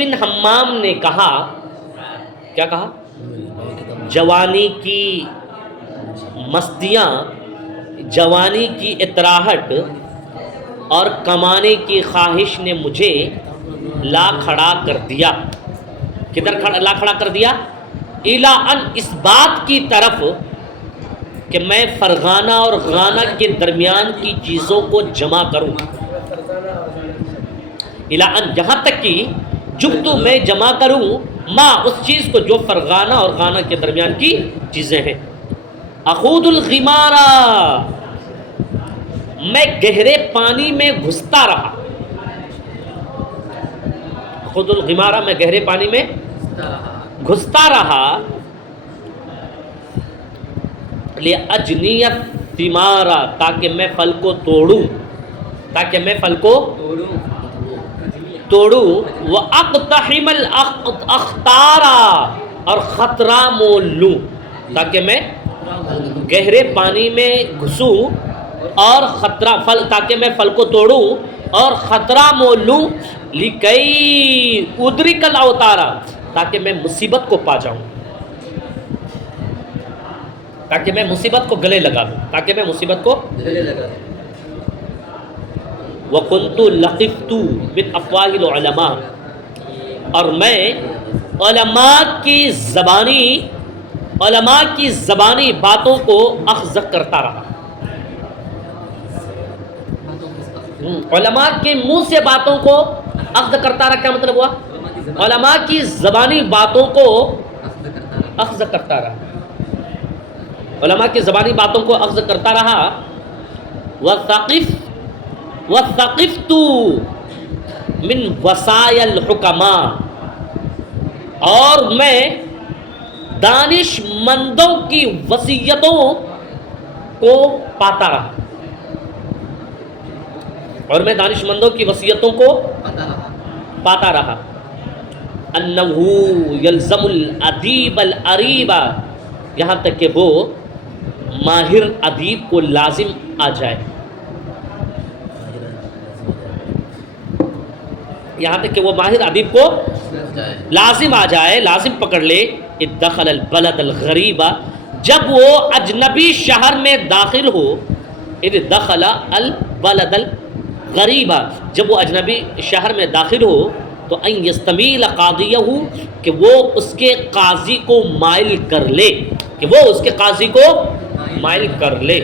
بن حمام نے کہا، کیا کہا؟ جوانی کی مستیاں، جوانی کی اطراحٹ اور کمانے کی خواہش نے مجھے لا کھڑا کر دیا. کدھر لا کھڑا کر دیا؟ الا ان، اس بات کی طرف کہ میں فرغانہ اور غانہ کے درمیان کی چیزوں کو جمع کروں. الا ان، یہاں تک کہ جبتو میں جمع کروں ماں اس چیز کو جو فرغانہ اور غانہ کے درمیان کی چیزیں ہیں. اخوض الغمارا، میں گہرے پانی میں گھستا رہا. خود الغمارہ، میں گہرے پانی میں گھستا رہا. لِأَجْنِيَ الثِّمَارَ، تاکہ میں پھل کو توڑوں، تاکہ میں پھل کو توڑوں. وَأَقْتَحِمَ الْأَخْطَارَ، اور خطرہ مول لوں، تاکہ میں گہرے پانی میں گھسوں اور خطرہ تاکہ میں پھل کو توڑوں اور خطرہ مول لوں. لِكَيْ أُدْرِكَ الْأَوْتَارَ، تاکہ میں مصیبت کو پا جاؤں، تاکہ میں مصیبت کو گلے لگا دوں، تاکہ میں مصیبت کو گلے لگا دوں. وَكُنْتُ لَقِفْتُ مِنْ أَفْوَاهِ الْعُلَمَاءِ، اور میں علماء کی زبانی باتوں کو اخذ کرتا رہا. علماء کے منہ سے باتوں کو اخذ کرتا رہا، کیا مطلب ہوا؟ علماء کی زبانی باتوں کو اخذ کرتا رہا، علماء کی زبانی باتوں کو اخذ کرتا رہا. وَثَقِفْتُ مِنْ وَصَايَا الْحُكَمَاءِ، اور میں دانش مندوں کی وصیتوں کو پاتا رہا، اور میں دانش مندوں کی وصیتوں کو پاتا رہا. اَنَّهُ يَلْزَمُ الْأَدِيبَ الْأَرِيبَ، یہاں تک کہ وہ ماہر ادیب کو لازم آ جائے، یہاں تک کہ وہ ماہر ادیب کو لازم آ جائے، لازم پکڑ لے. اذ دخل البلد الغریب، جب وہ اجنبی شہر میں داخل ہو. اذ دخل البلد الغریب، جب وہ اجنبی شہر میں داخل ہو تو ان یستمیل قاضیہ، کہ وہ اس کے قاضی کو مائل کر لے، کہ وہ اس کے قاضی کو مائل کر لے.